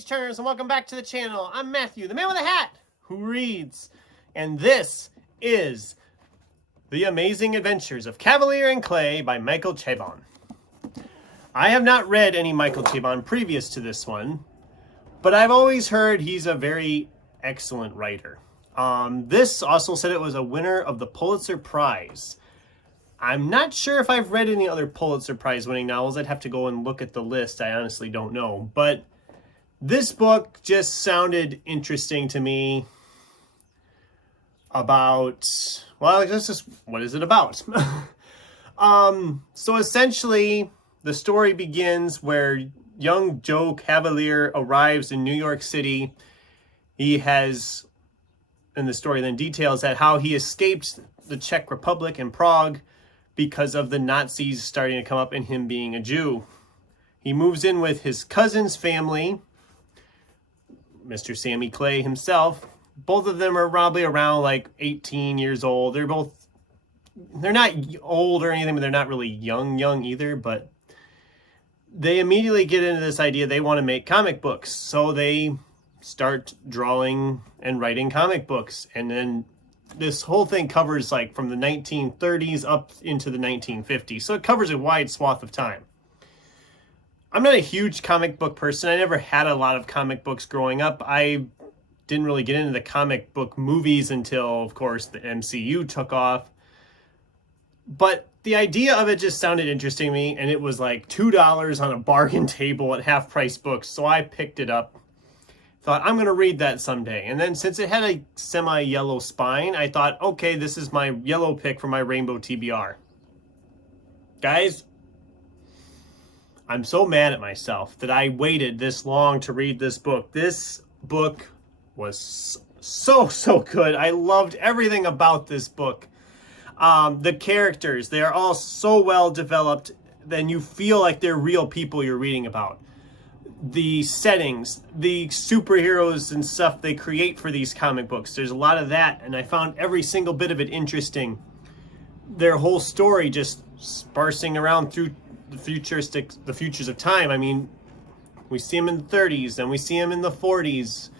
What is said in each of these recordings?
page turners, and welcome back to the channel. I'm Matthew, the man with a hat who reads, and this is The Amazing Adventures of Kavalier and Clay by Michael Chabon. I have not read any Michael Chabon previous to this one, but I've always heard he's a very excellent writer. This also said it was a winner of the Pulitzer Prize. I'm not sure if I've read any other Pulitzer Prize winning novels. I'd have to go and look at the list. I honestly don't know. But this book just sounded interesting to me about, well, this is, what is it about? So essentially, the story begins where young Joe Kavalier arrives in New York City. He has, and the story then details that how he escaped the Czech Republic in Prague because of the Nazis starting to come up and him being a Jew. He moves in with his cousin's family, Mr. Sammy Clay himself. Both of them are probably around like 18 years old. They're not old or anything, but they're not really young either. But they immediately get into this idea they want to make comic books. So they start drawing and writing comic books. And then this whole thing covers like from the 1930s up into the 1950s. So it covers a wide swath of time. I'm not a huge comic book person. I never had a lot of comic books growing up. I didn't really get into the comic book movies until, of course, the MCU took off. But the idea of it just sounded interesting to me, and it was like $2 on a bargain table at Half Price Books. So I picked it up. Thought, I'm going to read that someday. And then since it had a semi-yellow spine, I thought, okay, this is my yellow pick for my rainbow TBR. Guys, I'm so mad at myself that I waited this long to read this book. This book was so good. I loved everything about this book. The characters, they are all so well developed, then you feel like they're real people you're reading about. The settings, the superheroes and stuff they create for these comic books, there's a lot of that, and I found every single bit of it interesting. Their whole story just sparsing around through the futures of time. I mean, we see them in the 30s, and we see them in the 40s,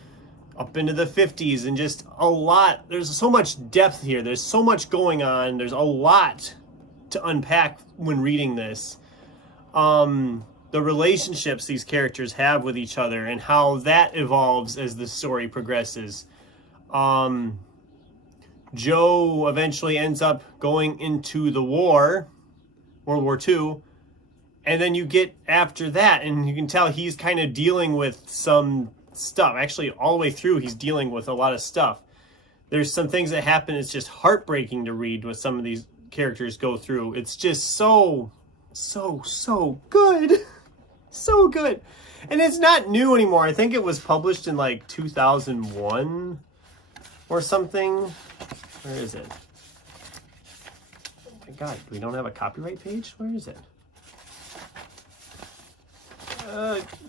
up into the 50s, and just a lot. There's so much depth here. There's so much going on. There's a lot to unpack when reading this. The relationships these characters have with each other and how that evolves as the story progresses. Joe eventually ends up going into the war, World War II, and then you get after that, and you can tell he's kind of dealing with some stuff. Actually, all the way through, he's dealing with a lot of stuff. There's some things that happen. It's just heartbreaking to read what some of these characters go through. It's just so good. So good. And it's not new anymore. I think it was published in like 2001 or something. Where is it? Oh my God, we don't have a copyright page? Where is it?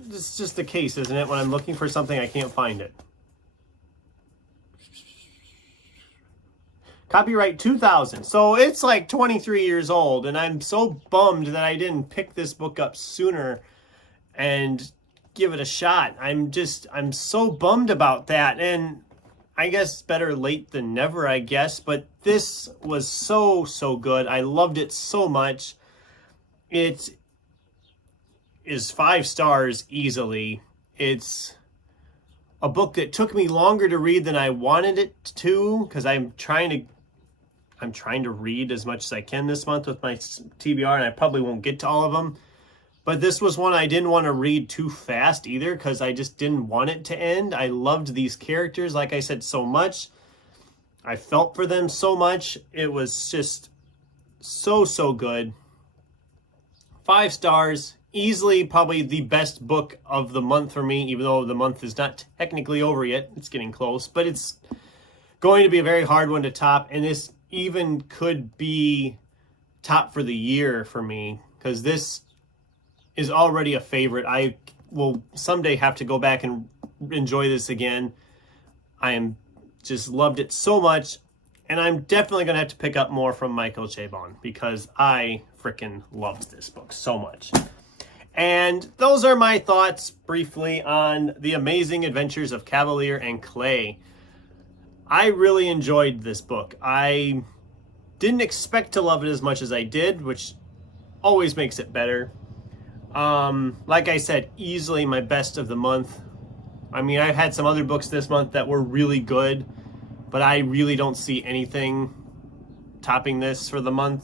It's just the case, isn't it? When I'm looking for something, I can't find it. Copyright 2000. So it's like 23 years old, and I'm so bummed that I didn't pick this book up sooner and give it a shot. I'm so bummed about that. And I guess better late than never, I guess. But this was so good. I loved it so much. It is 5 stars easily. It's a book that took me longer to read than I wanted it to, because I'm trying to read as much as I can this month with my TBR, and I probably won't get to all of them. But this was one I didn't want to read too fast either, because I just didn't want it to end. I loved these characters, like I said, so much. I felt for them so much. It was just so good. 5 stars. Easily probably the best book of the month for me, even though the month is not technically over yet. It's getting close, but it's going to be a very hard one to top. And this even could be top for the year for me, because this is already a favorite. I will someday have to go back and enjoy this again. I am just loved it so much, and I'm definitely going to have to pick up more from Michael Chabon, because I freaking loved this book so much. And those are my thoughts briefly on The Amazing Adventures of Kavalier and Clay. I really enjoyed this book. I didn't expect to love it as much as I did, which always makes it better. Like I said, easily my best of the month. I mean, I've had some other books this month that were really good, but I really don't see anything topping this for the month,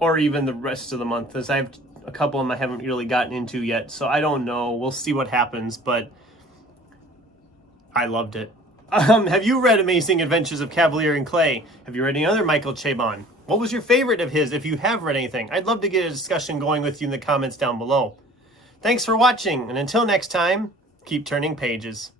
or even the rest of the month, as I have a couple of them I haven't really gotten into yet, so I don't know. We'll see what happens, but I loved it. Have you read Amazing Adventures of Kavalier and Clay? Have you read any other Michael Chabon? What was your favorite of his, if you have read anything? I'd love to get a discussion going with you in the comments down below. Thanks for watching, and until next time, keep turning pages.